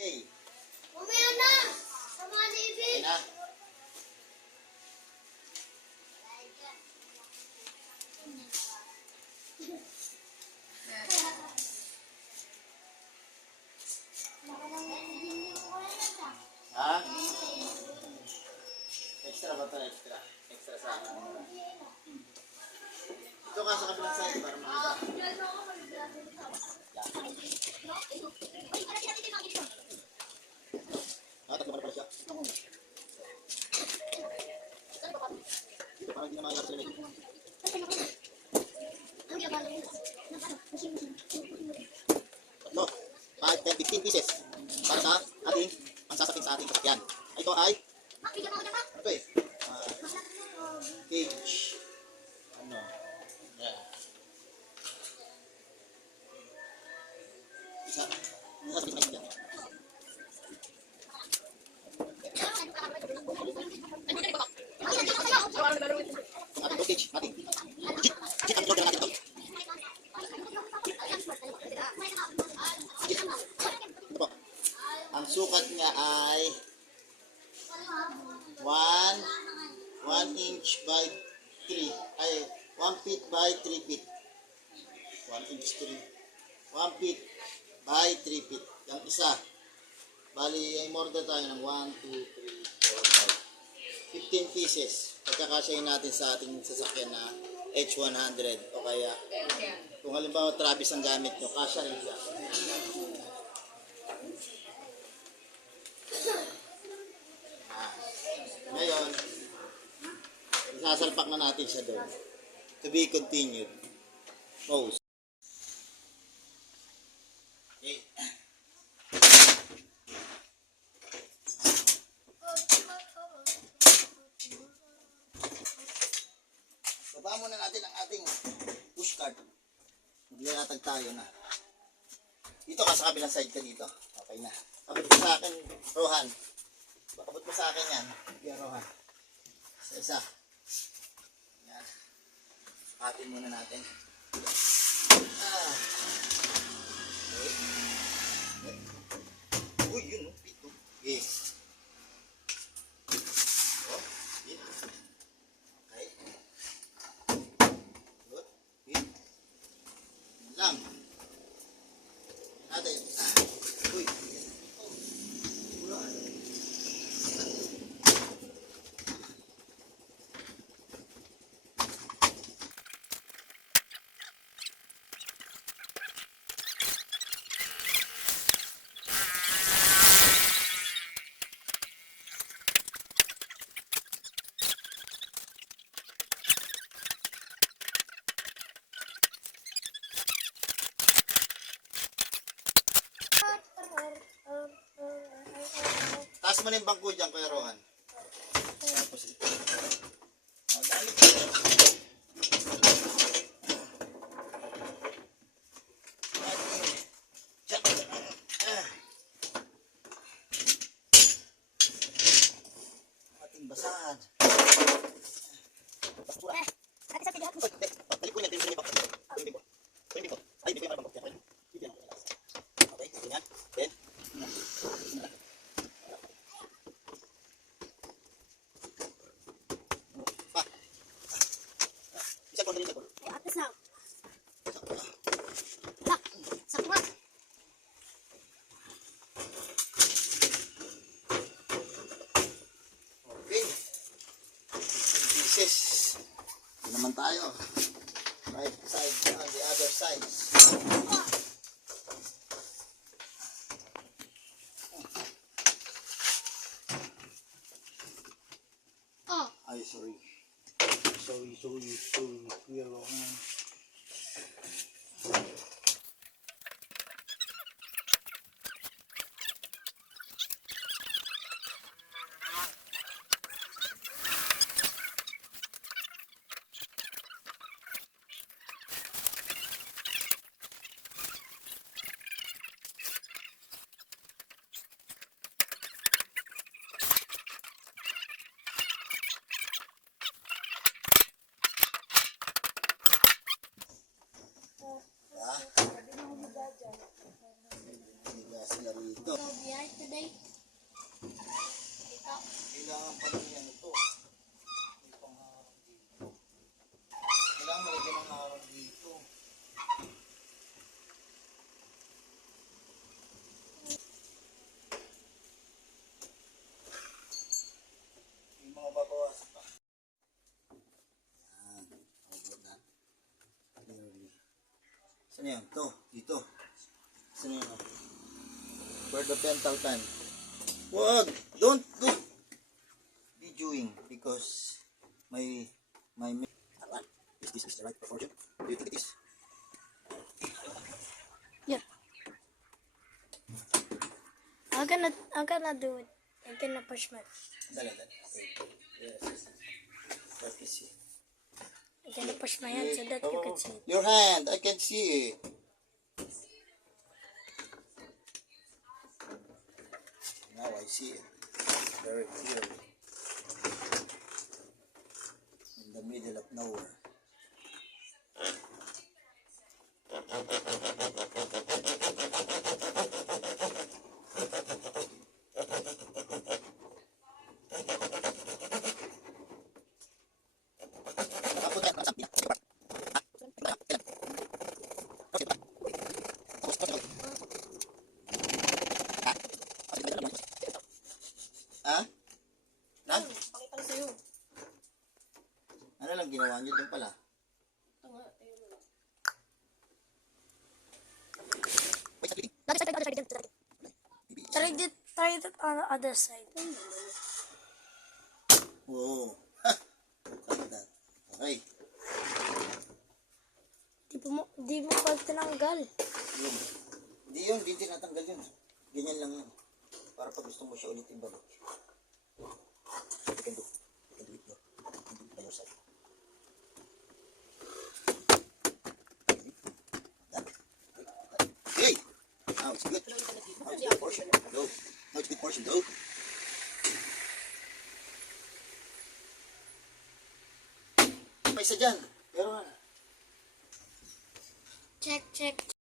Okay. Mamaya na! Sama ni Okay Ibig! na. Ha? Extra ba ito? Extra. Extra sa akin. Ito ka sa kabilang side para makita. Ah, tatlo pala siya. Dito parang hindi na makakap sila. Tatlo. 5, 10, 15 pieces. Para sa ating pansasapin sa ating sasakyan. Ito ay ito eh. Cage. Ano? Yan. Isa. Isa sa pinis yan. Ating voltage. Ating. Jit. Jit ang program natin ito. Ito po. Ang sukat niya ay 1 inch by 3 ay 1 feet by 3 feet 1 inch 3 1 feet by 3 feet yung isa bali ay mortar tayo ng 1, 2, 3, 4, 5 15 pieces pagkakasyahin natin sa ating sasakyan na H100 o kaya kung halimbawa Travis ang gamit nyo kasya rin siya. Ngayon sasalpak na natin siya doon. To be continued. Pause. Okay. Baba muna natin ang ating pushcart. Maglalatag tayo na. Dito ka sa kabilang side ka dito. Okay na. Abot mo sa akin, Rohan. Abot mo sa akin yan. Yan, Rohan. Isa. Yan. Atin muna natin. Ah. Okay. Uy, yun. Pito. Okay. Oh, yun. Okay. Good. Good. Yan lang. Natin. Uy. Ulan. Taas mo na yung bangko dyan, Kuya Rohan. Tapos ito. Oh, dami. Dyan. Ating basahan. Basura. Balik po niya, tinusin niyo pa. Hindi po. Hindi po. Ay, hindi po yung bangko. Okay, ganyan. Then. Okay. Pieces. Ito naman tayo. Right side on the other side. Ay, sorry. Sorry. Kuya Rohan. Saan yan? Ito. Dito. Saan yan? For the pental pen. Wag! Don't go! Be doing because my is this the right proportion? Do you think it is? Yeah. I'm gonna do it. I'm gonna push my. Dali. Yes. Let me see. I'm gonna push my hand so that you can see it. Your hand, I can see it. Now I see it very clearly. In the middle of nowhere. Ha? Lan? Pakita ko sa'yo. Ano lang ginawa niyo doon pala? Try it on the other side. Oo. Ha! Look at that. Okay. Di mo pa tinanggal. Yun. Hindi tinatanggal yun. Ganyan lang yun. Para pag gusto mo siya ulit ibalik. You can do it. You can do it by yourself. Hey! Now it's good. Now it's good portion. Go. Now it's good portion. Go. May isa dyan. Pero Check.